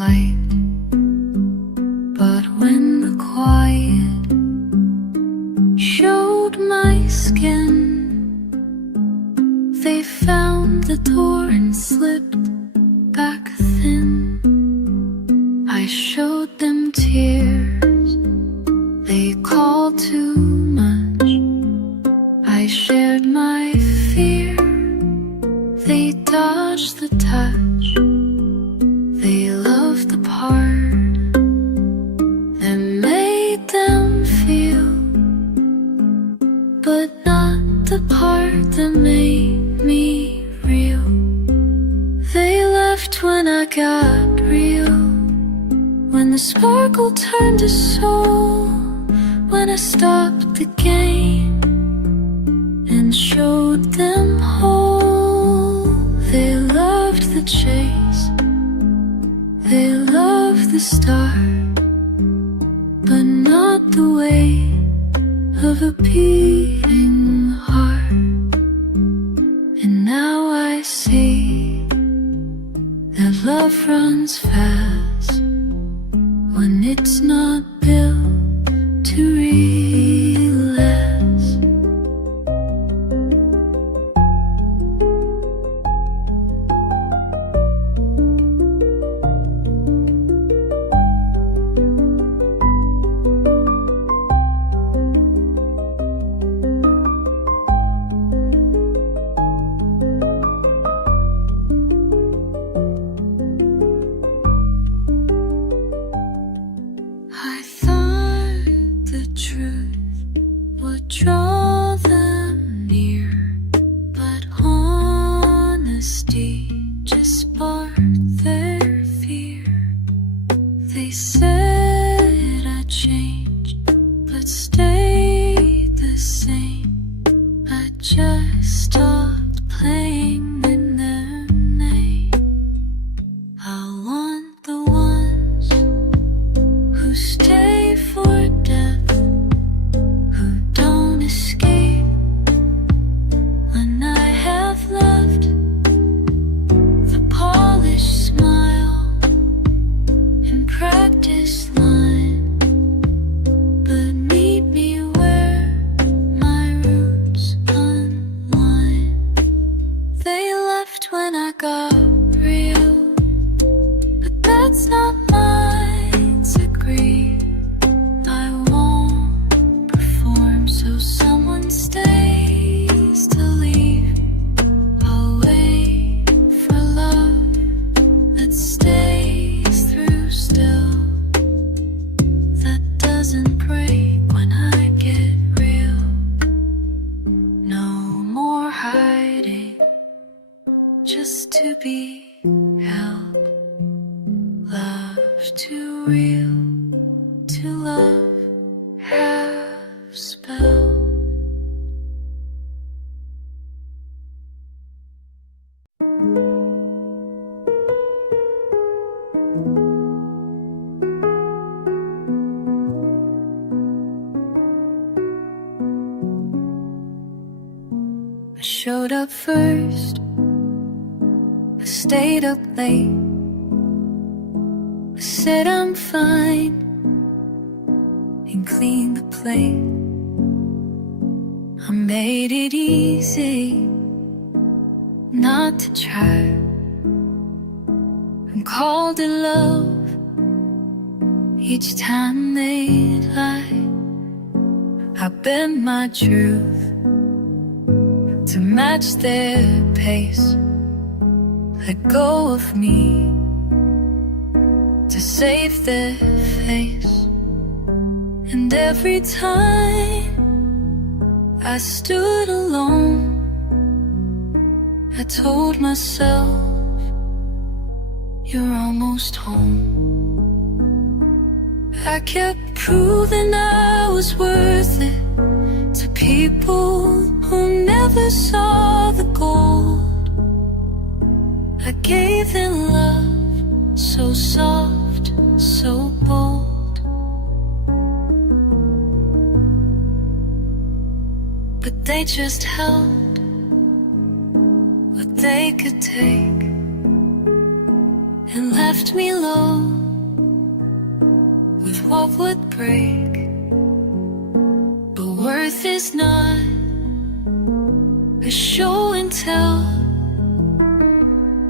flight. But when the quiet showed my skin, they found the door and slipped back thin. I showed them tears, they called too much. I shared my fear, they dodged the touch. They loved the part that made them feel, but not the part that made me real. They left when I got real, when the sparkle turned to soul, when I stopped the game and showed them whole. They loved the chase, they loved the start, but not the weight of a beating heart. And now I see that love runs fast when it's not built to last. I thought the truth would draw them near, but honesty just sparked their fear. They said I changed, but stayed the same. I just stopped playing in their name. I want the ones who stay for death, who don't escape when I have left. The polished smile and practiced line, but meet me where my roots unwind. They left when I got real, but that's not mine to grieve. I won't perform so someone stays to leave. I'll wait for love that stays through still, that doesn't break when I get real. No more hiding just to be held. Love too real to love half spell. I showed up first, I stayed up late, I said I'm fine and cleaned the plate. I made it easy not to try, and called it love each time they lied. I bent my truth to match their pace, let go of me to save their face. And every time I stood alone, I told myself, you're almost home. I kept proving I was worth it to people who never saw the gold. I gave them love so soft, so bold, but they just held what they could take and let left me low with what would break, but worth is not a show and tell.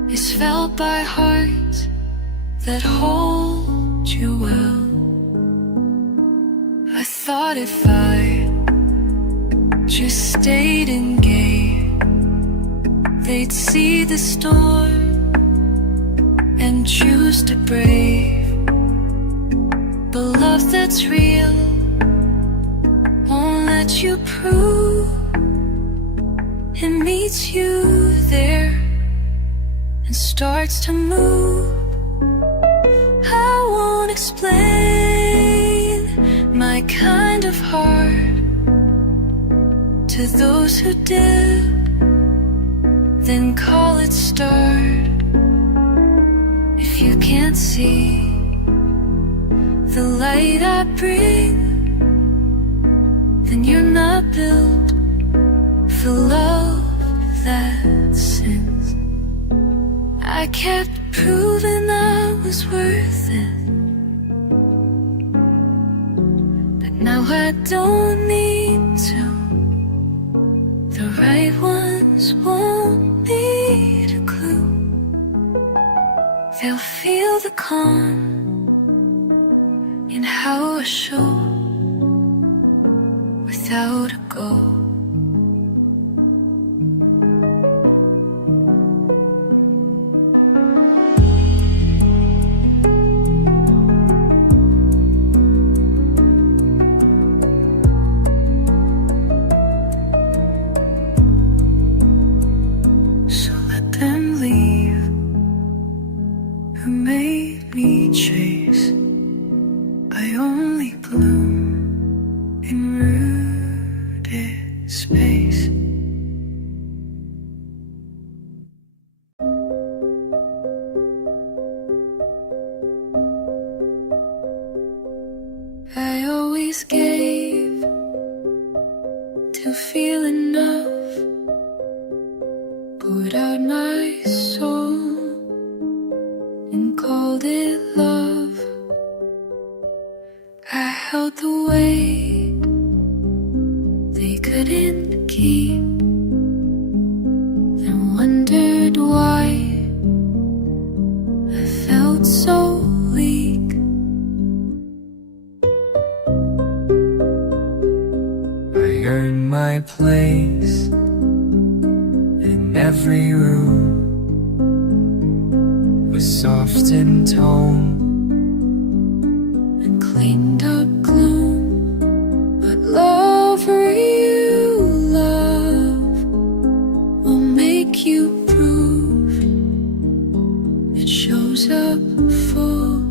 It's felt by hearts that hold you well. I thought if I just stayed and gave, they'd see the storm and choose to brave. But love that's real won't let you prove it meets you there and starts to move. I won't explain my kind of heart to those who did, then call it start. If you can't see the light I bring, then you're not built for love that sins. I kept proving I was worth it, but now I don't need to. The right ones won't need a clue. They'll feel the calm in how I show without a goal. So let them leave who made me chase. I only bloom in rooted space. I always gave to feel enough, poured out my soul and called it love. I held the weight they couldn't keep, then wondered why I felt so weak. I earned my place in every room, was soft in tone and cleaned up gloom. But love real love will make you prove it shows up full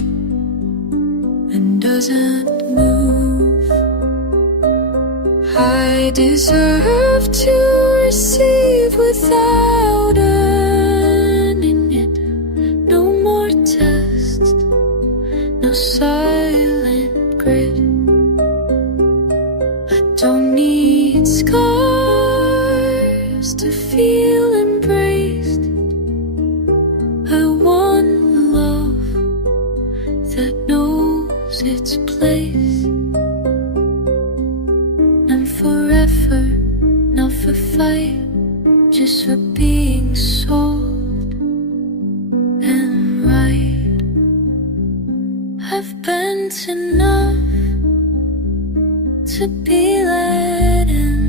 and doesn't move. I deserve to receive without earning it. No more tests, no silent grit. I don't need scars to feel embraced. I want love that knows its place. And forever, not for fight, just for being sold and right. I've bent enough to be let in.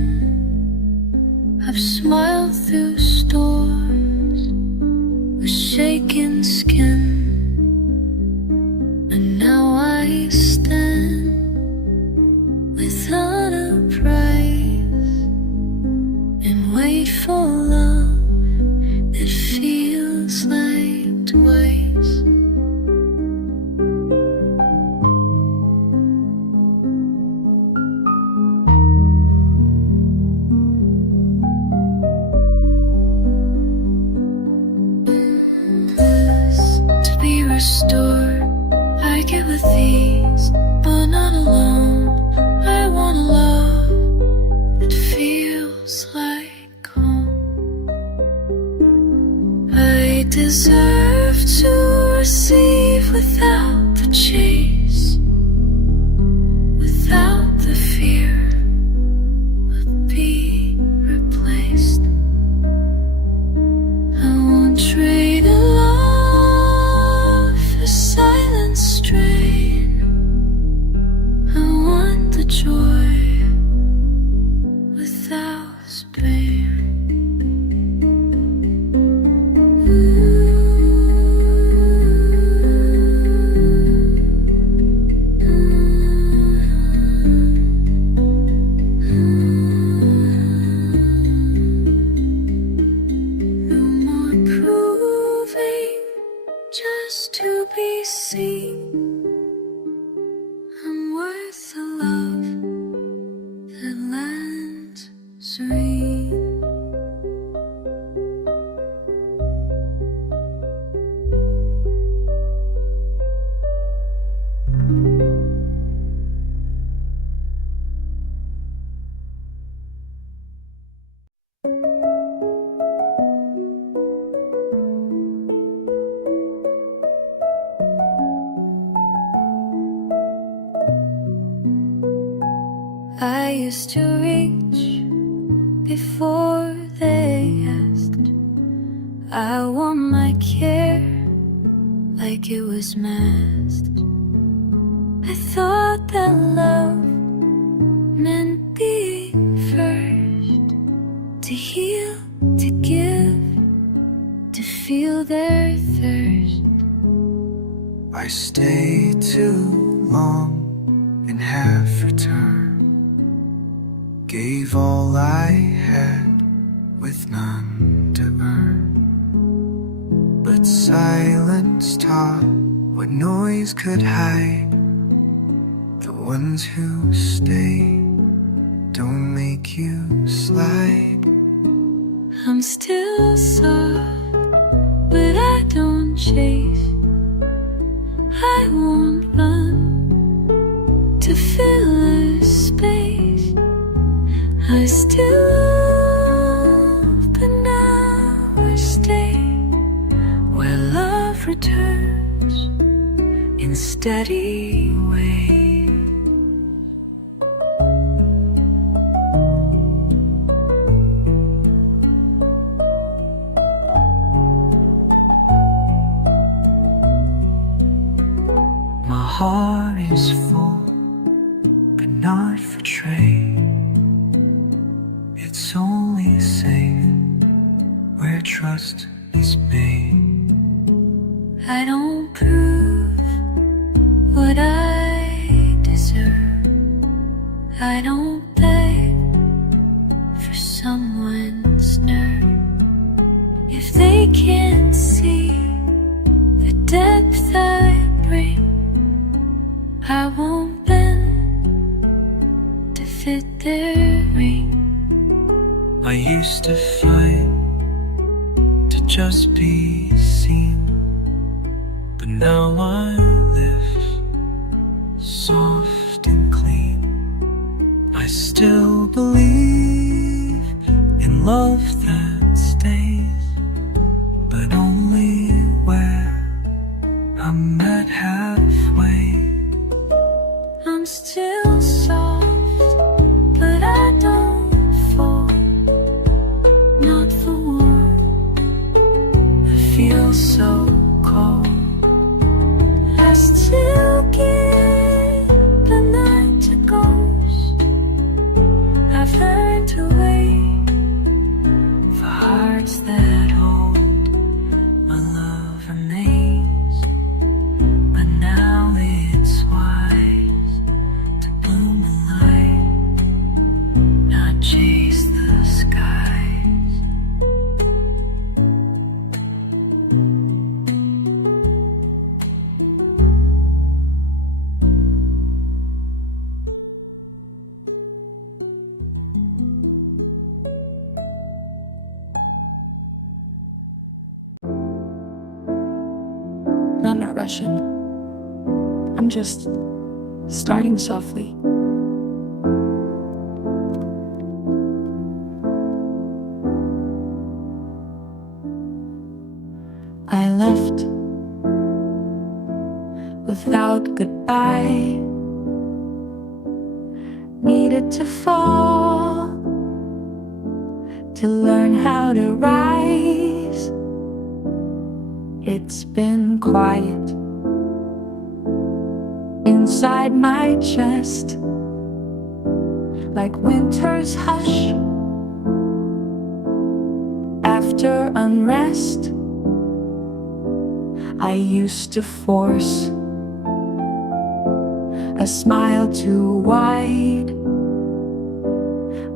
I've smiled through storms with shaken skin, and now I stand without a prize and wait for love that feels like twice. To be restored, I get with these, but not alone. I want a love that feels like home. I deserve to receive to be seen. I'm worth the love that lands serene. I used to reach before they asked. I wore my care like it was masked. I thought that love meant being first, to heal, to give, to feel their thirst. I stayed too long and half returned. Gave all I had with none to earn. But silence taught what noise could hide. The ones who stay don't make you slide. I'm still soft, but I don't chase. I won't run to fill a space. I still love, but now I stay where love returns in steady ways. My heart is full, but not for trade. It's only safe where trust is made. I don't prove what I deserve. I don't beg for someone's nerve. If they can't see the depth I bring, I won't bend to fit their ring. I used to fight to just be seen, but now I live soft and clean. I still believe in love that stays, but only where I'm met halfway. I'm still soft, but I don't fall. Not for warm, I feel so cold. I still give the night to ghost. I've learned to wait for hearts that hold. My love remains, but now it's wise to bloom a light, not chase the skies. I'm not rushing. I'm just starting softly. I left without goodbye. Needed to fall to learn how to rise. It's been quiet inside my chest, like winter's hush after unrest. I used to force a smile too wide,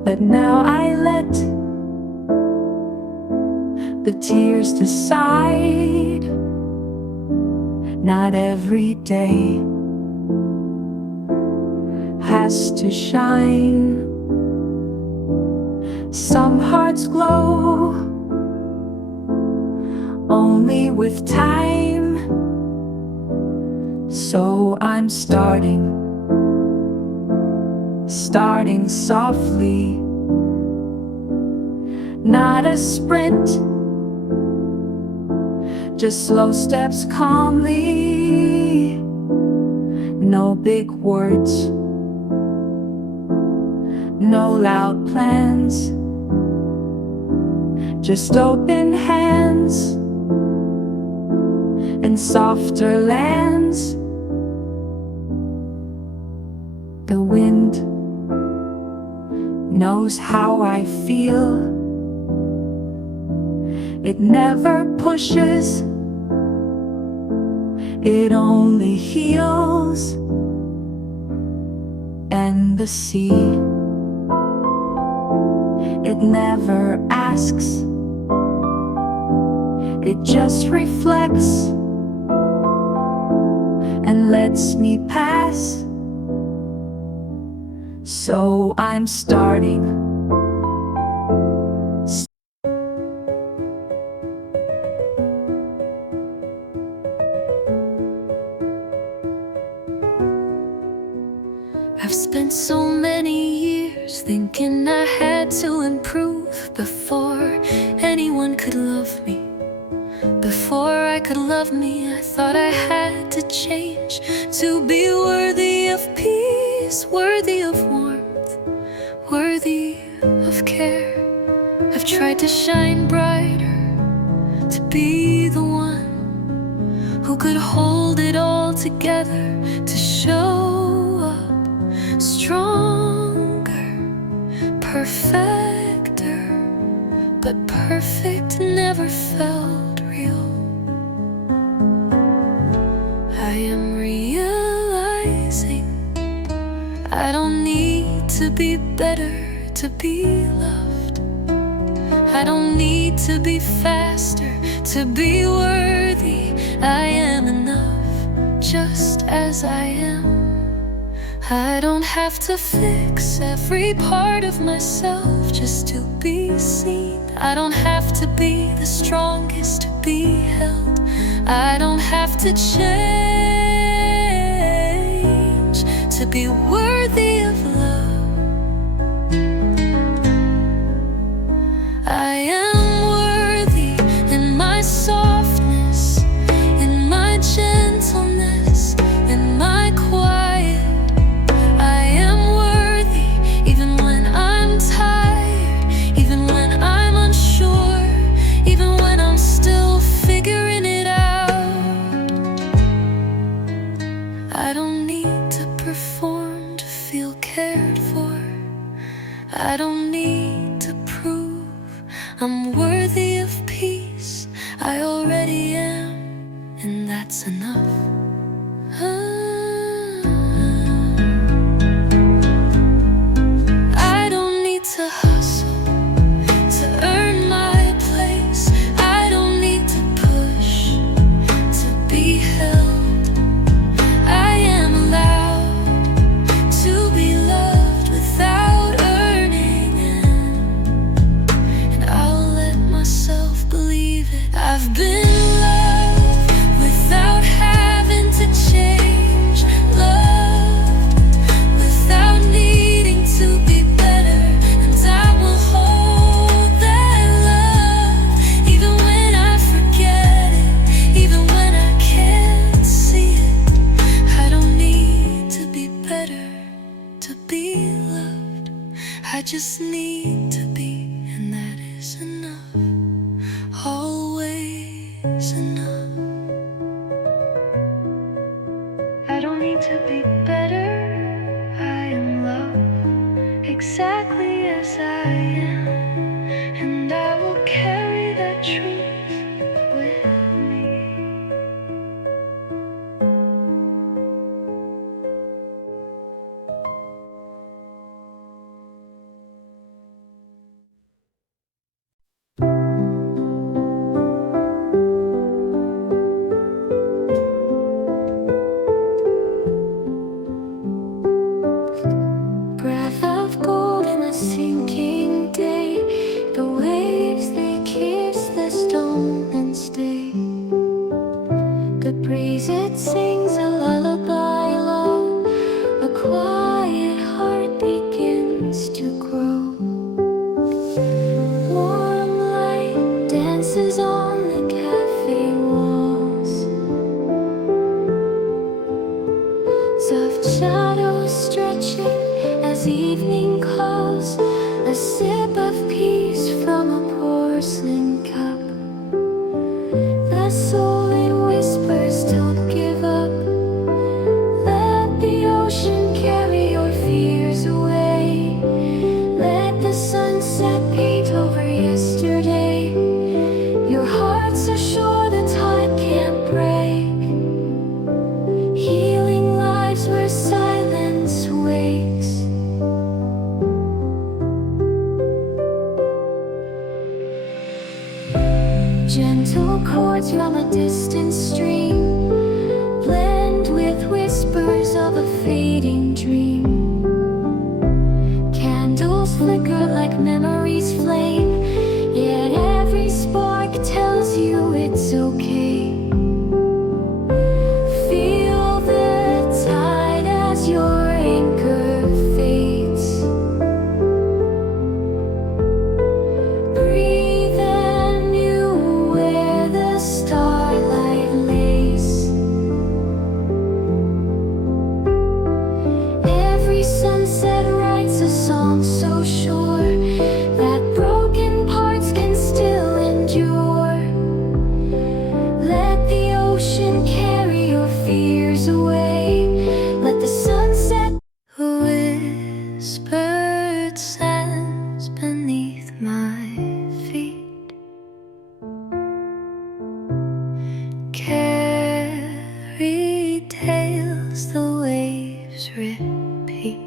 but now I let the tears decide. Not every day has to shine. Some hearts glow only with time. So I'm starting softly. Not a sprint, just slow steps calmly. No big words, no loud plans, just open hands and softer lands. The wind knows how I feel. It never pushes, it only heals. And the sea, it never asks, it just reflects and lets me pass. So I'm starting. I've spent so many years thinking I had to improve before anyone could love me. Before I could love me, I thought I had to change to be worthy of peace, worthy of warmth, worthy of care. I've tried to shine brighter, to be the one who could hold it all together, to show up stronger, perfecter, but perfect never felt real. I am realizing I don't need to be better to be loved. I don't need to be faster to be worthy. I am enough just as I am. I don't have to fix every part of myself just to be seen. I don't have to be the strongest to be held. I don't have to change to be worthy of love. I am worthy in my softness, in my gentleness, in my quiet. I am worthy even when I'm tired, even when I'm unsure, even when I'm still figuring it out. I don't need to perform to feel cared for. I don't need to prove I'm worthy of peace. I already am, and that's enough. I don't need to hustle to earn my place. I don't need to push to be held. I am allowed to be loved without earning it, and I'll let myself believe it. I've been loved without having to change, loved without needing to be better, and I will hold that love even when I forget it, even when I can't see it. I don't need to be better to be loved. I just need to be, and that is enough, always enough. I don't need to be better. I am loved exactly as I am, and I will carry that truth with me. breeze, it sings a lullaby low. A quiet heart begins to grow. Warm light dances on the cafe walls. Soft shadows stretching as evening calls. A sip of peace from a porcelain cup. The soul in whispers, don't give up. Let the ocean carry your fears away. Let the sunset paint over yesterday. Your heart's so sure the tide can't break. Healing lives where silence wakes. Gentle chords from a distant stream blend with whispers of a fading dream. Candles flicker like memories flame, yet every spark tells you it's okay. Feel the tide as your anchor fades. Breathe anew where the starlight lays. Every sunset writes a song so sure that broken parts can still endure. Let the ocean carry your fears away. Let the sunset whispered sands beneath my feet. Carry tales the waves repeat.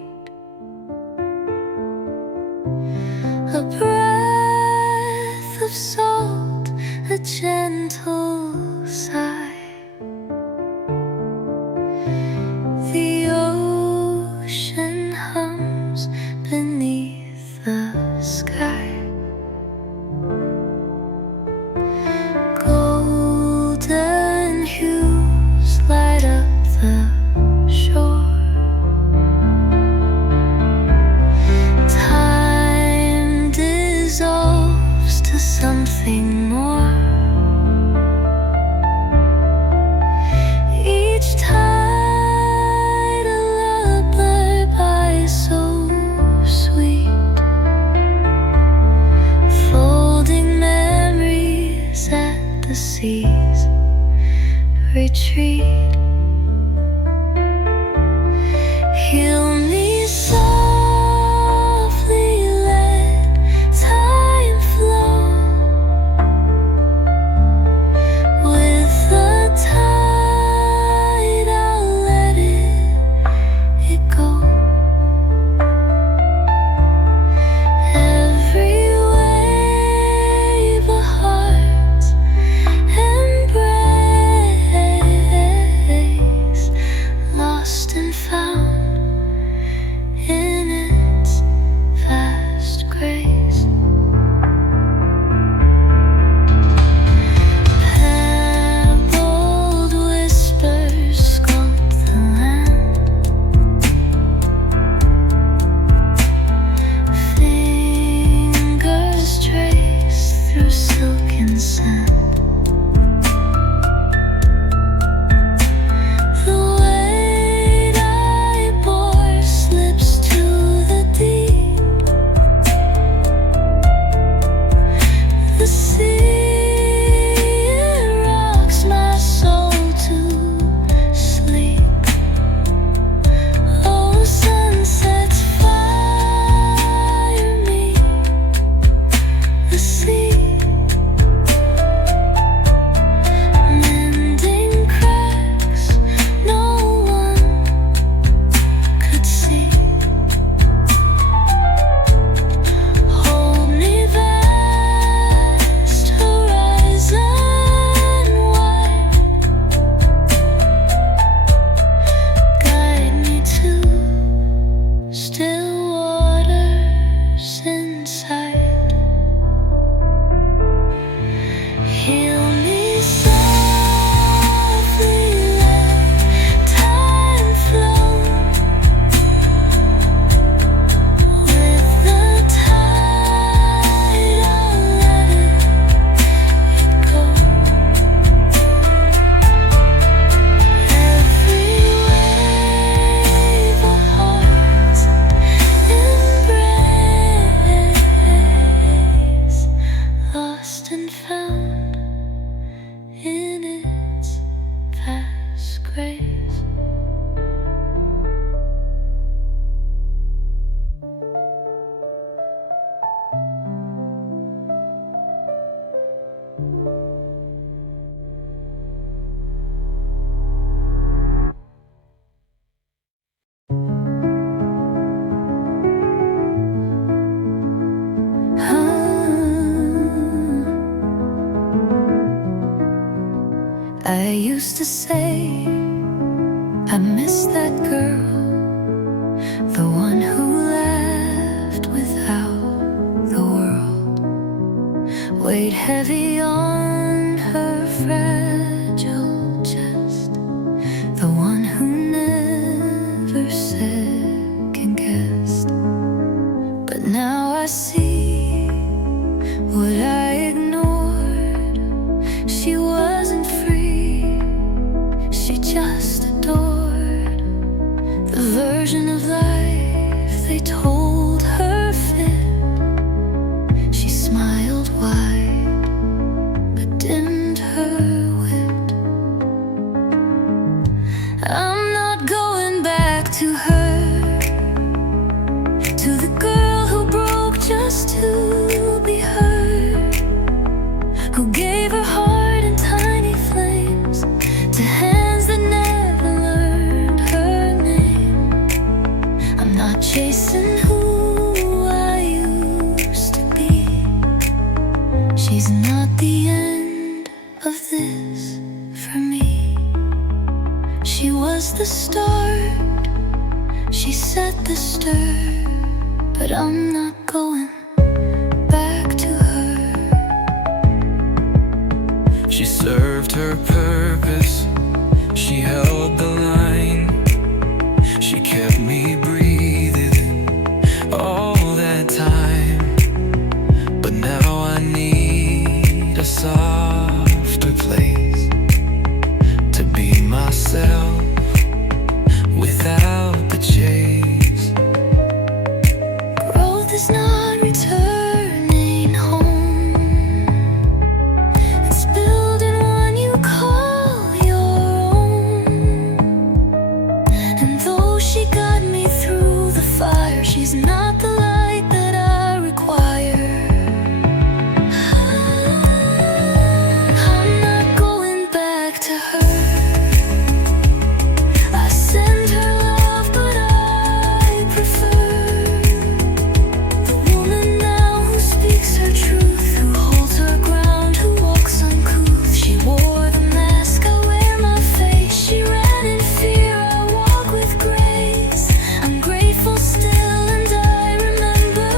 A breath of salt, a gentle sigh. The ocean hums beneath the sky. Golden hues light up the shore. Time dissolves to something more. Each tide a lullaby so sweet, folding memories at the sea's retreat. Heal me softly, let time flow. With the tide, I'll let it go. Every wave a heart's embrace, lost and found I miss that girl, the one who laughed without the world, weighed heavy on her fragile chest, the one who never second-guessed. But now I see what I ignored. She wasn't free, she just adored the version of life they told her fit. She smiled wide, but dimmed her wit. I'm not going back to her, to the girl who broke just to be heard, who gave her heart in tiny flames to hands that never learned her name. I'm not chasing who I used to be. She's not the end of this for me. She was the start, she set the stir, but I'm not going back to her. She served her purpose, she held the line, she kept me breathing all that time. But now I need a softer place to be myself without the chase. Growth is not returning home, it's building one you call your own. And though she got me through the fire, she's not the light that I require. I'm not going back to her. I send her love, but I prefer the woman now who speaks her truth, who holds her ground, who walks uncouth. She wore the mask, I wear my face. She ran in fear, I walk with grace. I'm grateful still and I remember,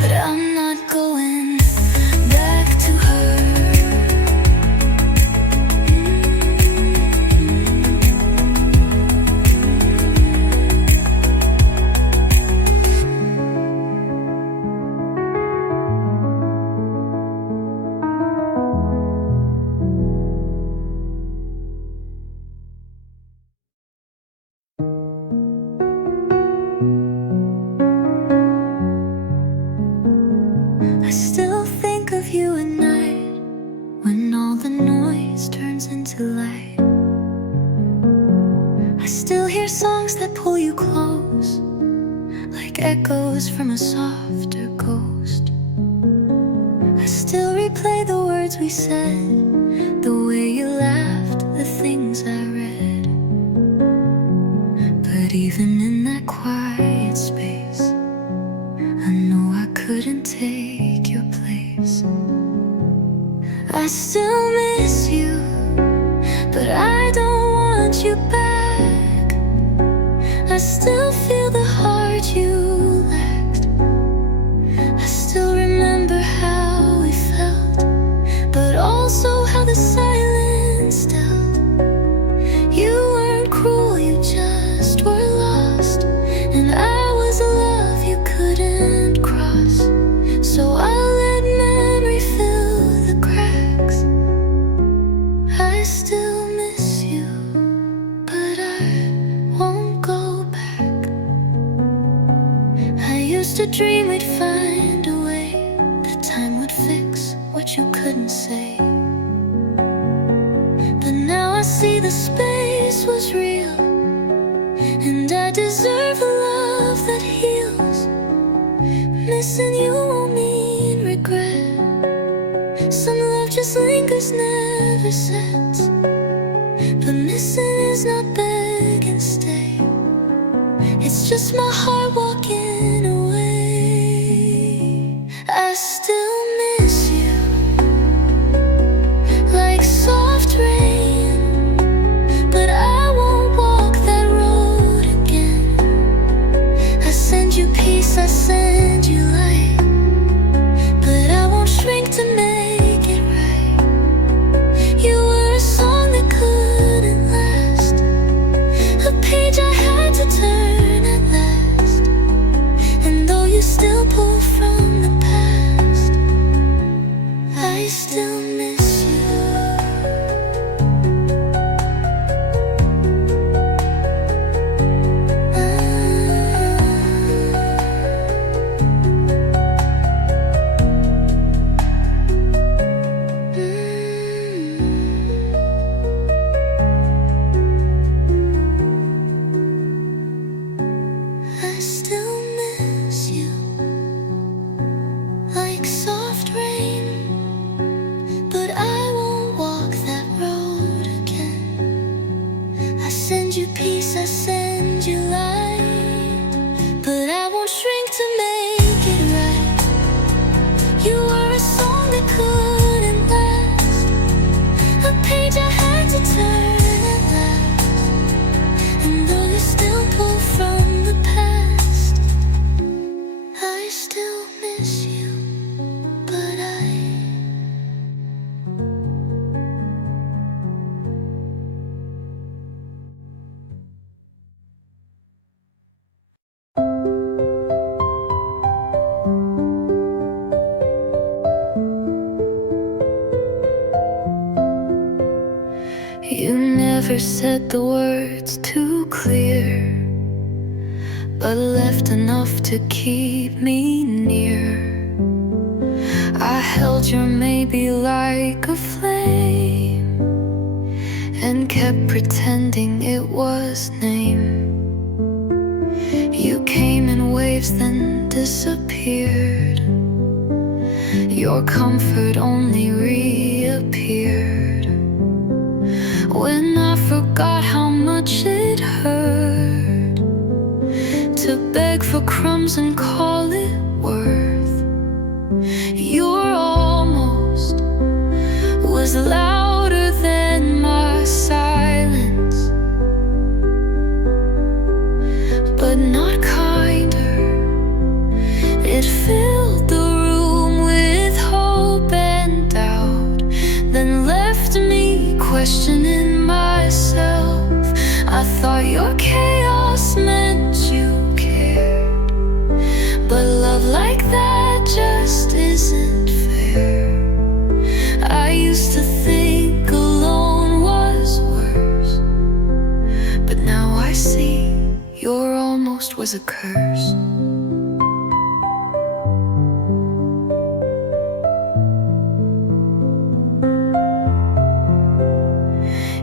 but I'm not going back to her. I still think of you at night, when all the noise turns into light. I still hear songs that pull you close, like echoes from a softer ghost. I still replay the words we said, the way you laughed, the things I read. But even in that quiet space, I know I couldn't take your place. I still miss you, but I don't want you back. I still feel the heart you lacked. I still remember how we felt, but also how the silence dealt. You weren't cruel, you just were lost, and I was a love you couldn't cross. So I let memory fill the cracks. I still miss you, but I won't go back. I used to dream we'd find a way, that time would fix what you couldn't say. But now I see the space was real, and I deserve a love that heals. Missing you won't mean regret. Some love just lingers, never sets. But missing is not beg and stay. It's just my heart walking away. I still miss you, like soft rain, but I won't I send you peace, I send you light, but I won't shrink to make it right. You were a song that couldn't last, a page I had to turn at last. And though you still pull from the past, I still miss you, but you never said the words too clear, but left enough to keep me near. I held your maybe like a flame, and kept pretending it was name. You came in waves then disappeared, your comfort only reappeared when I forgot how much it hurt to beg for crumbs and call it worth. Your almost was louder than my silence, but not kinder. It filled the room with hope and doubt, then left me questioning myself. I thought your chaos meant you cared, but love like that just isn't fair. I used to think alone was worse, but now I see your almost was a curse.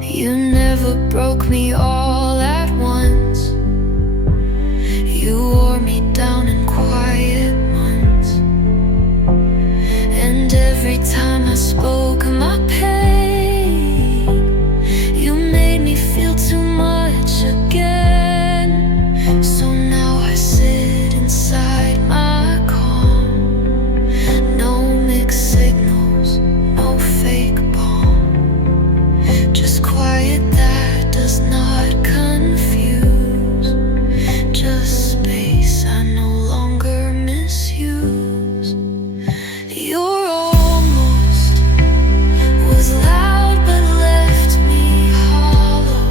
You never broke me all at once, you wore me down in quiet months, and every time I spoke my pain, you made me feel too much again. So now I sit inside my calm, no mixed signals, no fake bomb, just quiet that does not confuse, just space I no longer misuse. Your almost was loud but left me hollow,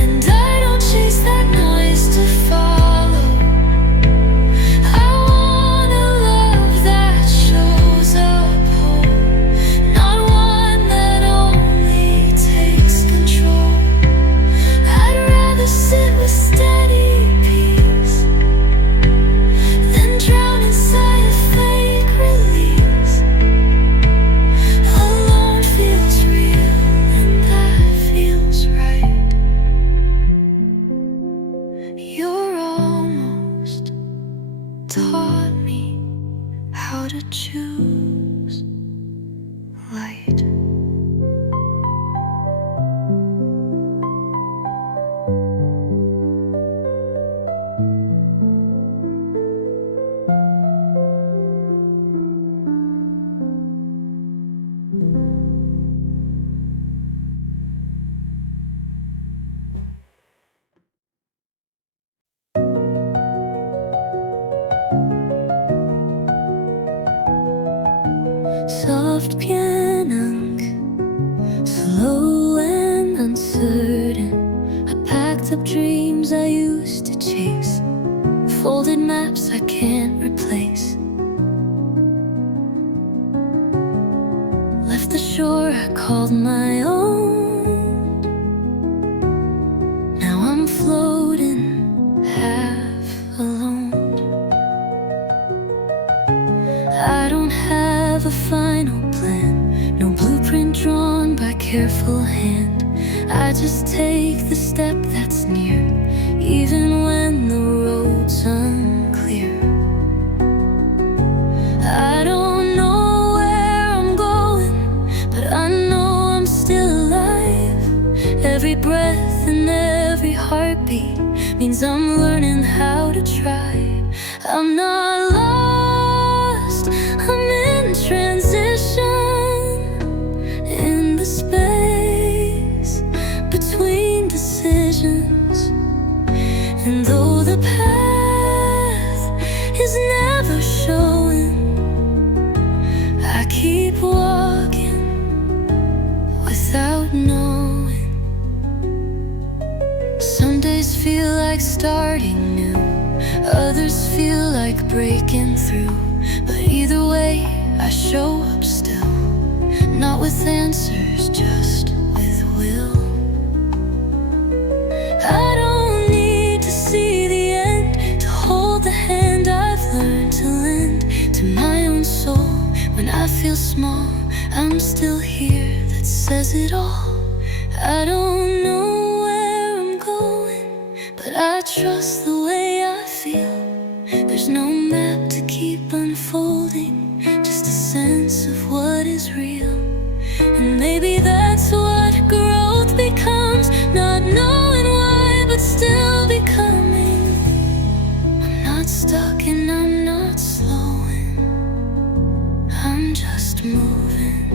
and I don't chase that noise to follow. I want a love that shows up whole, not one that only takes control. I'd rather sit with steady peace than drown inside a fake release. Alone feels real, and that feels right. You're almost taught me how to choose light. Soft piano, slow and uncertain. I packed up dreams I used to chase, folded maps I can't replace. Left the shore I called my own. Now I'm floating half alone. I don't have a final plan, no blueprint drawn by careful hand. I just take the step that's near, even when the road's unclear. I don't know where I'm going, but I know I'm still alive. every breath and every heartbeat means I'm learning how to try. I'm not lost, I'm in transition, in the space between decisions. And though the path is never showing, I keep walking without knowing. Some days feel like starting new, others feel like breaking through. But either way, I show up still, not with answers, just with will. I don't need to see the end to hold the hand I've learned to lend to my own soul. When I feel small, I'm still here, that says it all. I don't know where I'm going, but I trust the way I feel. There's no map to keep unfolding, just a sense of what is real. And maybe that's what growth becomes, not knowing why, but still becoming. I'm not stuck and I'm not slowing, I'm just moving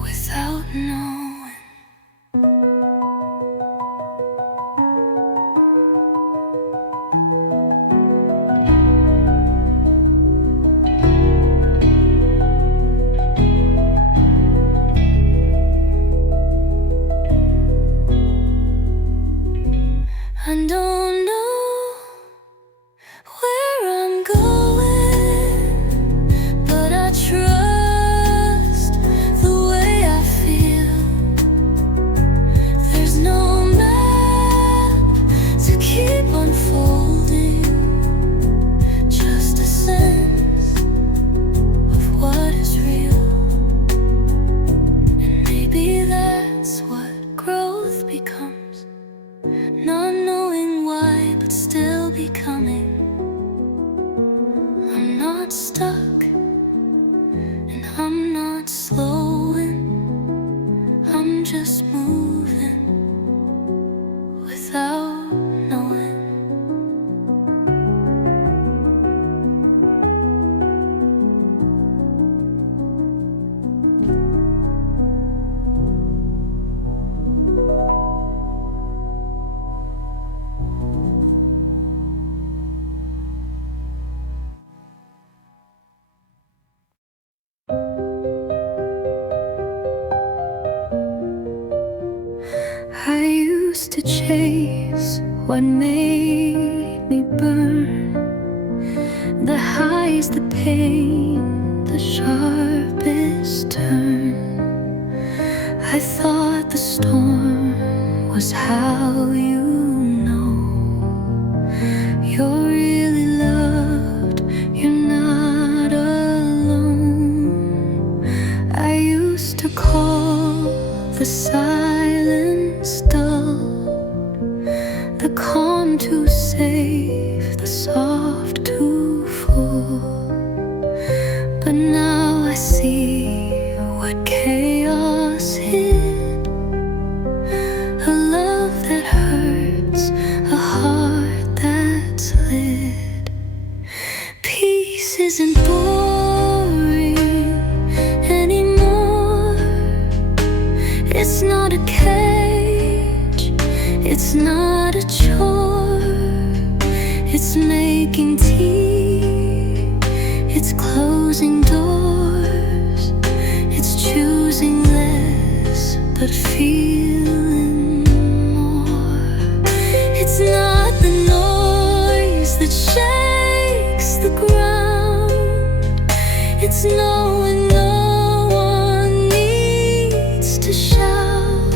without knowing. I don't know where I'm going, but I trust the way I feel. There's no map to keep unfolding, just a sense of what is real. And maybe that's what growth becomes, not knowing why, but still becoming. I'm not stuck, and I'm not slowing, I'm just moving without knowing. I used to chase what made me burn, the highs, the pain, the sharpest turn. I thought the storm was how you know you're really loved, you're not alone. I used to call the silence dull, the calm too safe, the soft too full. But now I see what chaos hid, a love that hurts, a heart that's lit. Peace isn't boring anymore, it's not a cage, it's not a chore. It's making tea, it's closing doors, it's choosing less but feeling more. It's not the noise that shakes the ground, it's knowing no one needs to shout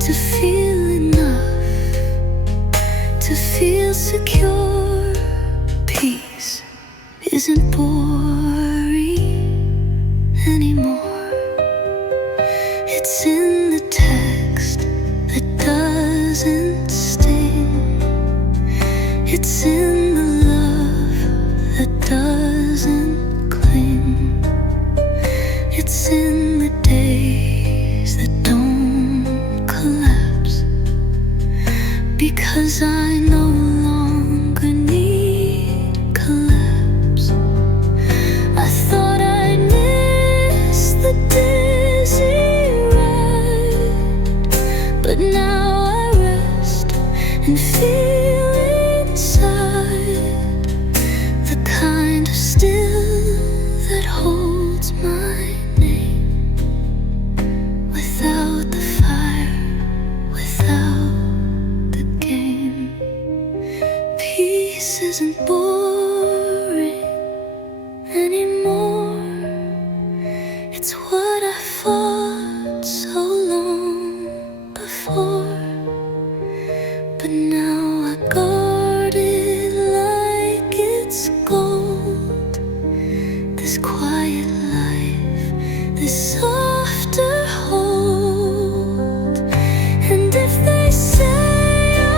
to feel enough, to feel secure. Peace isn't boring anymore, it's in the text that doesn't sting, it's in the love that doesn't cling, it's in the days that don't 'cause I no longer need collapse. I thought I missed the dizzy ride, but now I rest and feel inside the kind of still that holds my name, without the fire, without the game. Peace isn't boring anymore. It's what I fought so long before, but now I guard it like it's gold. This quiet life, this softer hold. And if they say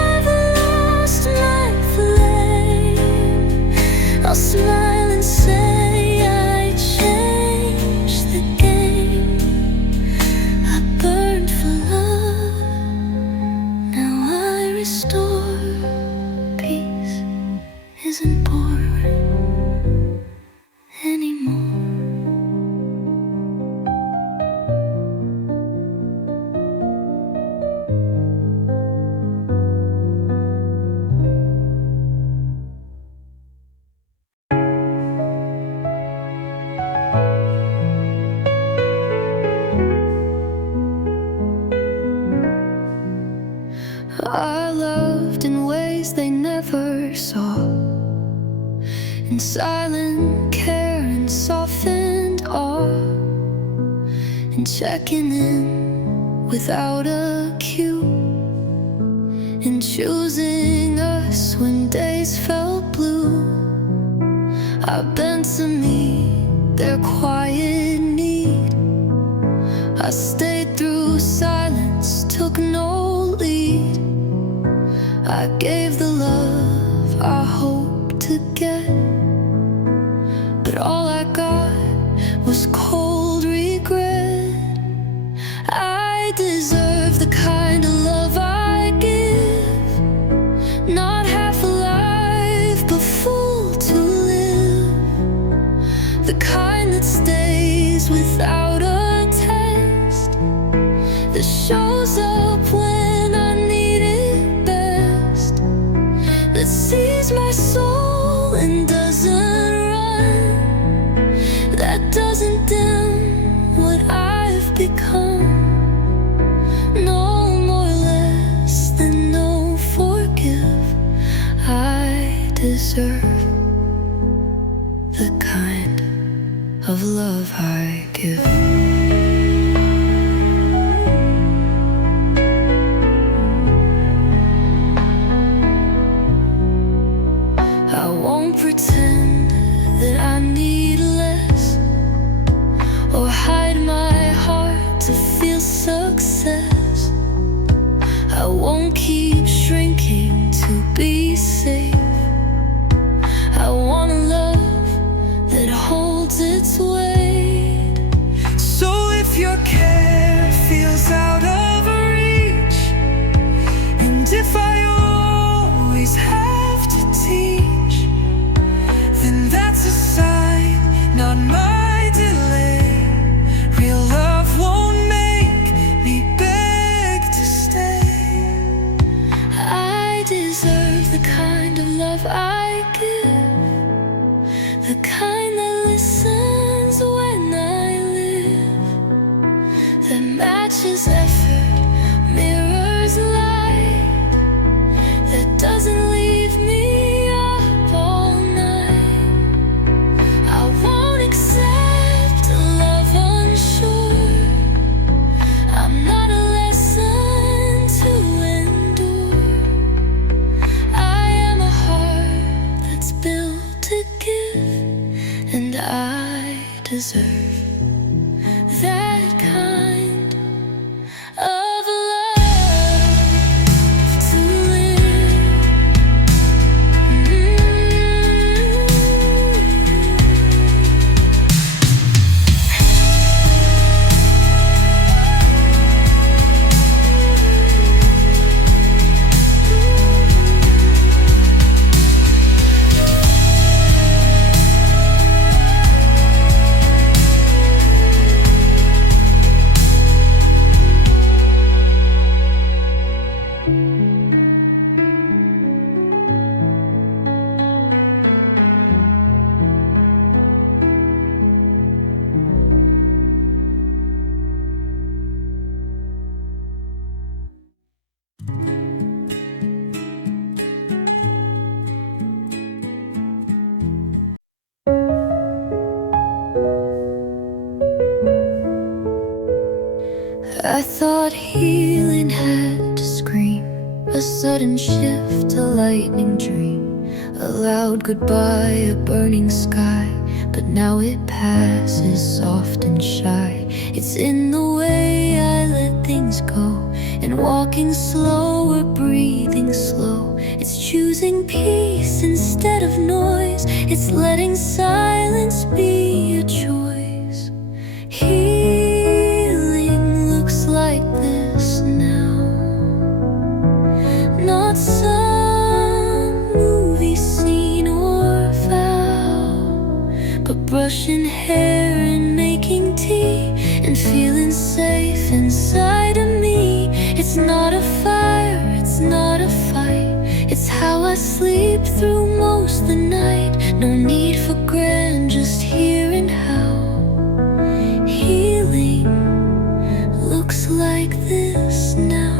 I've lost my flame, I'll smile and say I changed the game. I burned for love, now I restore. Peace isn't boring anymore. I loved in ways they never saw, in silent care and softened awe, and checking in without a cue, and choosing us when days felt blue. I bent to meet their quiet need. I stayed through silence, took no lead. I gave the love I hoped to get, but all I got was cold regret. I deserve the kind of love I give, not half alive but full to live, the kind that stays without a test, that shows up when I need it best, that sees my soul and doesn't run, that doesn't dim what I've become. No more less than no forgive. I deserve the kind of love I give. I won't pretend that I need less, or hide my heart to feel success. I won't keep shrinking to be safe. I want a love that holds its weight. So if your care feels out of reach, and if I always have to teach, then that's a sign, not my delay. Real love won't make me beg to stay. I deserve the kind of love I give, the kind that listens when I live, that matches effort, mirrors light, that doesn't leave me up all night. I won't accept a love unsure. I'm not a lesson to endure. I am a heart I thought healing had to scream, a sudden shift, a lightning dream, a loud goodbye, a burning sky. But now it passes soft and shy. It's in the way I let things go, and walking slow or breathing slow. It's choosing peace instead of noise. It's letting silence be a choice. Healing looks like this now, not some movie scene or vow, but brushing hair and making tea and feeling safe inside of me. It's not a fire, it's not a fight. It's how I sleep through most the night. No need for grand, just hearing how healing looks like this now.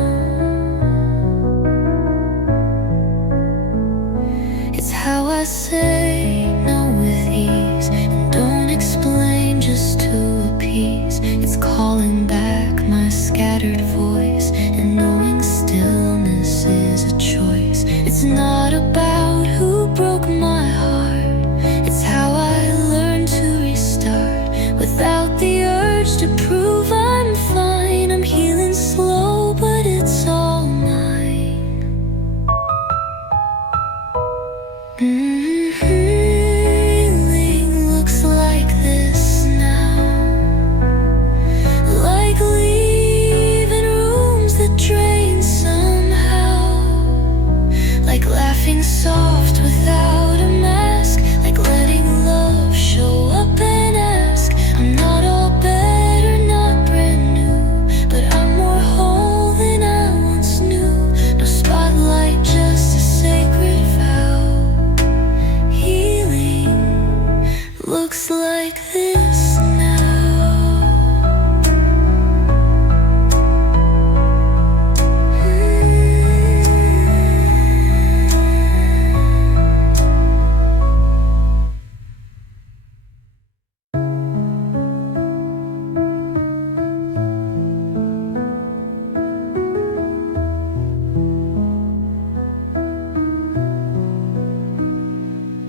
It's how I say no with ease and don't explain just to appease. It's calling back my scattered voice and knowing stillness is a choice. It's not about who broke my heart. It's how I learned to restart without the urge to prove I'm fine. I'm healing slow, but it's all mine. Healing looks like this now, like leaving rooms that drain somehow, like laughing soft without a mask, like letting love show up and ask. I'm not all better, not brand new, but I'm more whole than I once knew. No spotlight, just a sacred vow. Healing looks like this now.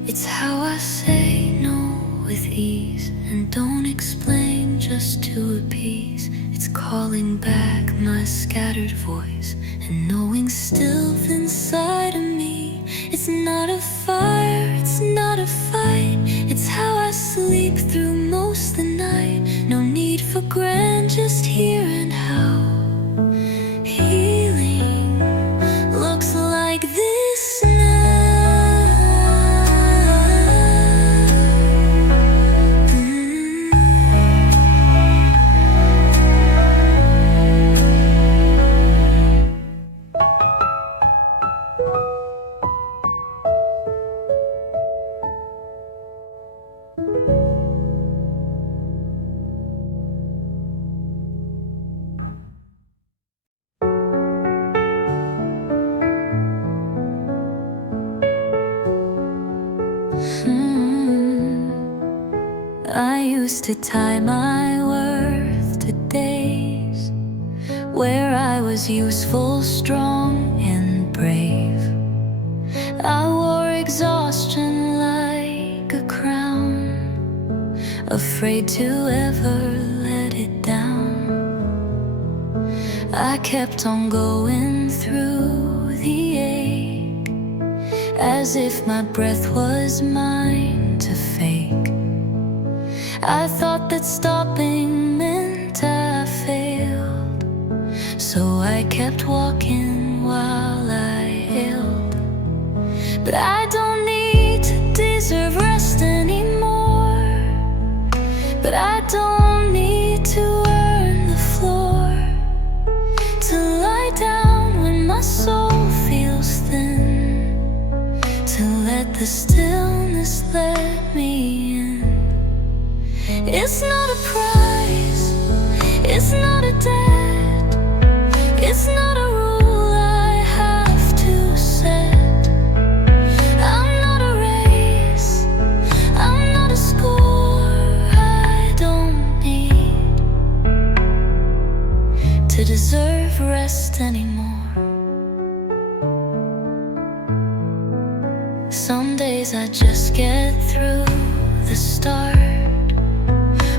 It's how I say no with ease and don't explain just to appease. It's calling back my scattered voice and knowing still inside of me. It's not a fire, it's not a fight. It's how I sleep through most the night. No need for grand, just here and how healing looks like this now. I used to tie my worth to days where I was useful, strong, and brave. I wore exhaustion like a crown, afraid to ever let it down. I kept on going through the ache as if my breath was mine to fake. I thought that stopping meant I failed, so I kept walking while I healed. But I don't need to deserve rest anymore, but I don't need to earn the floor, to lie down when my soul feels thin, to let the stillness let me in. It's not a prize, it's not a debt, it's not a rule I have to set. I'm not a race, I'm not a score I don't need to Some days I just get through the start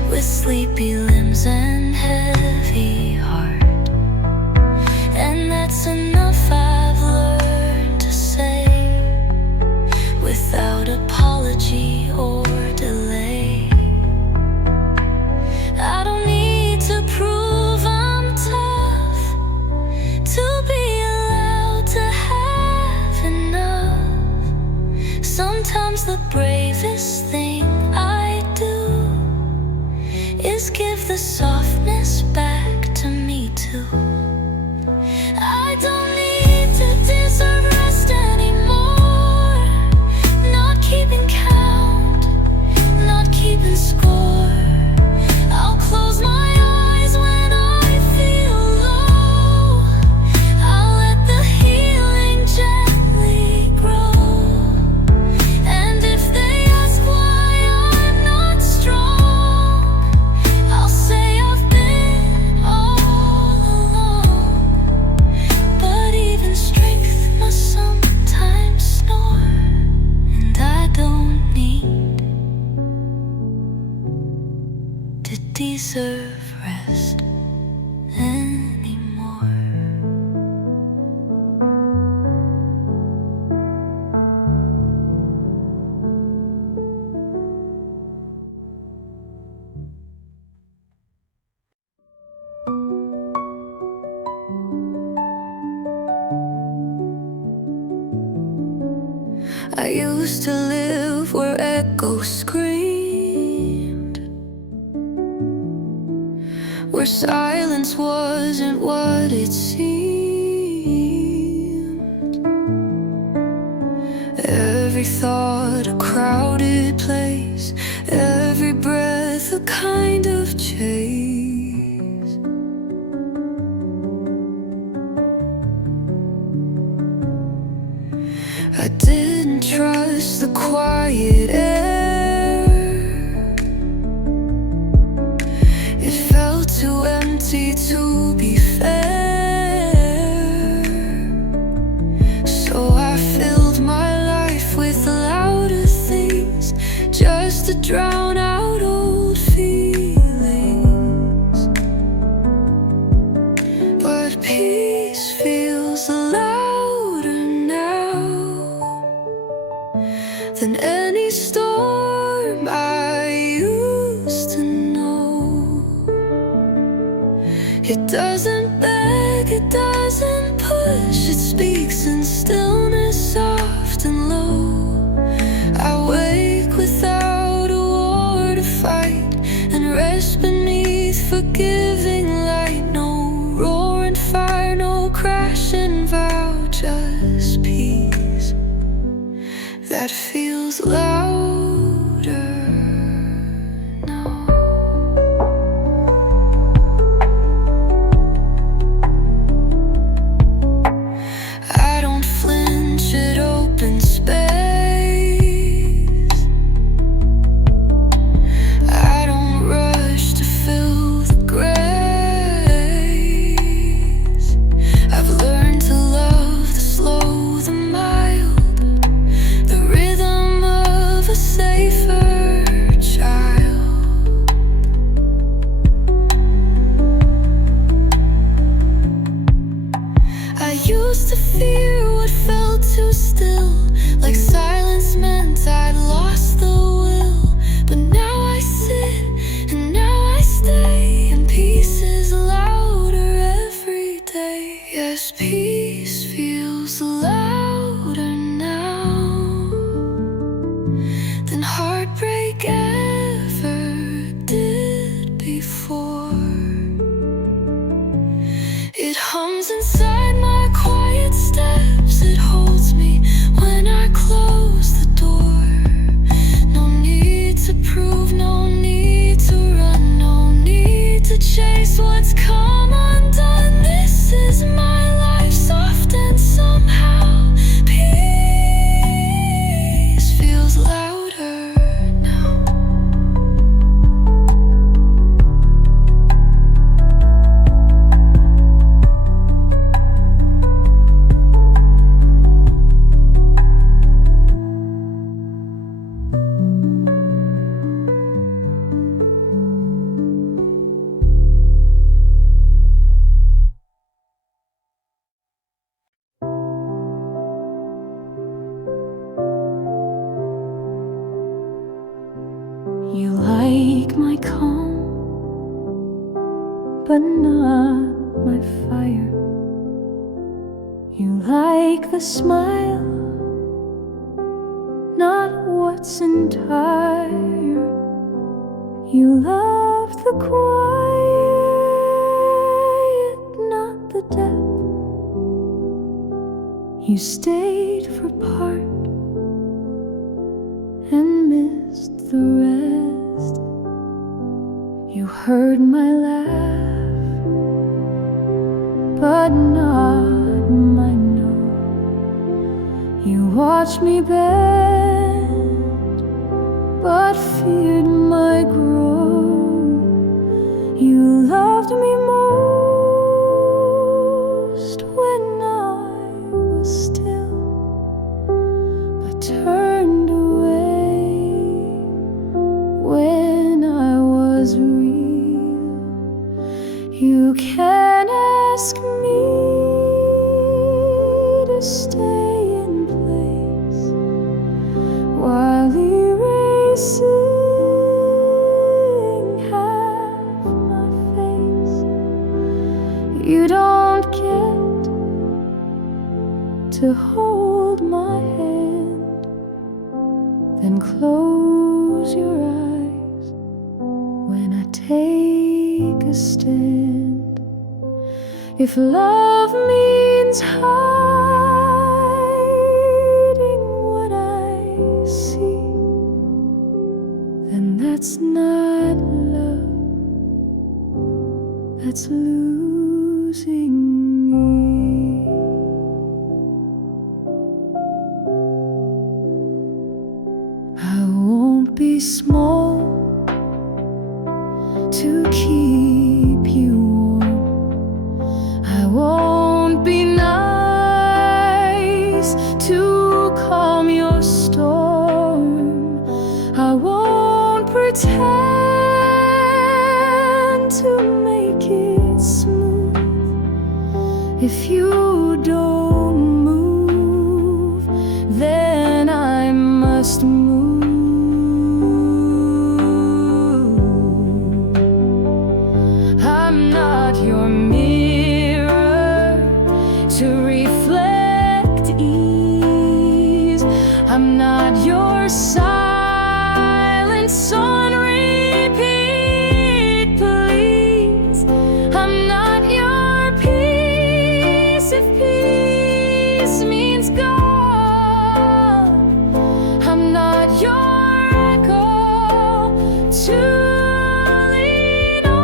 with sleepy limbs and heavy heart, and that's enough I've learned to say without apology or delay. I don't need to prove I'm tough to be allowed to have enough. Sometimes the bravest thing I do is give the softness back to me too. I don't need to deserve rest anymore. Not keeping count, not keeping score. I'll close my eyes when I feel low. I'll let the healing gently grow. And if they ask why I'm not strong, I'll say I've been all alone. But even strength must sometimes snore, and I don't need to deserve rest anymore. I used to live where echoes screamed, where silence wasn't what it seemed. Every thought a crowded place, every breath a kind of chase. I didn't trust the quiet air. It felt too empty to be fair. So I filled my life with louder things, just to drown out old feelings. But peace feels louder now than any storm I used to know. It doesn't beg, it doesn't push, it speaks in stillness, soft and low. I wake without a war to fight, and rest beneath forgiving light. No roaring fire, no crashing vow, just peace that feels louder now. I don't flinch at open space. I don't rush to fill the grace. I've learned to love the slow, the mild, the rhythm of a safer child. I used to fear what felt too still, like silence meant I'd lost the will. But now I sit and now I stay, and peace is louder every day. Yes, peace feels louder now than heartbreak ever did before. It hums inside my quiet steps, it holds me when I close the door. No need to prove, no need to run, no need to chase what's come undone. This is my life, soft and somehow peace feels louder now. like my calm, but not my fire. You like the smile, not what's entire. You love the quiet, not the depth. You stayed for part and missed the rest. You heard my laugh, but not my no. You watched me bend, but feared my grow. You loved me most when I was still, but turned away when I was real. You can ask me to stay in place while erasing half my face. You don't get to hold my hand, then close your eyes when I take a stand. If love means hiding what I see, then that's not love, that's losing me. I won't be small to keep you warm. I won't be nice to calm your storm. I won't pretend to make it smooth. If you don't move, then I must move. I'm not your mirror to reflect ease. I'm not your silence on repeat, please. I'm not your peace if peace means gone. I'm not your echo to lean on.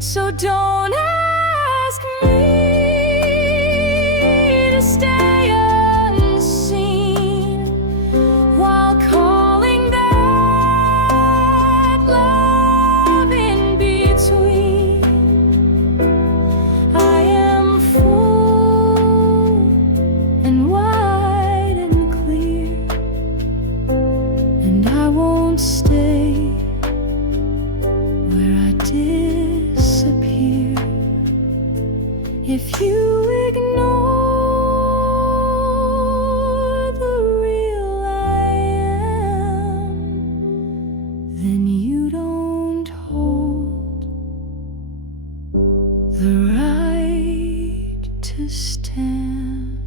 So don't ask me to stay unseen while calling that love in between. I am full and wide and clear, and I won't stay where I disappear. If you ignore the real I am, then you don't hold the right to stand.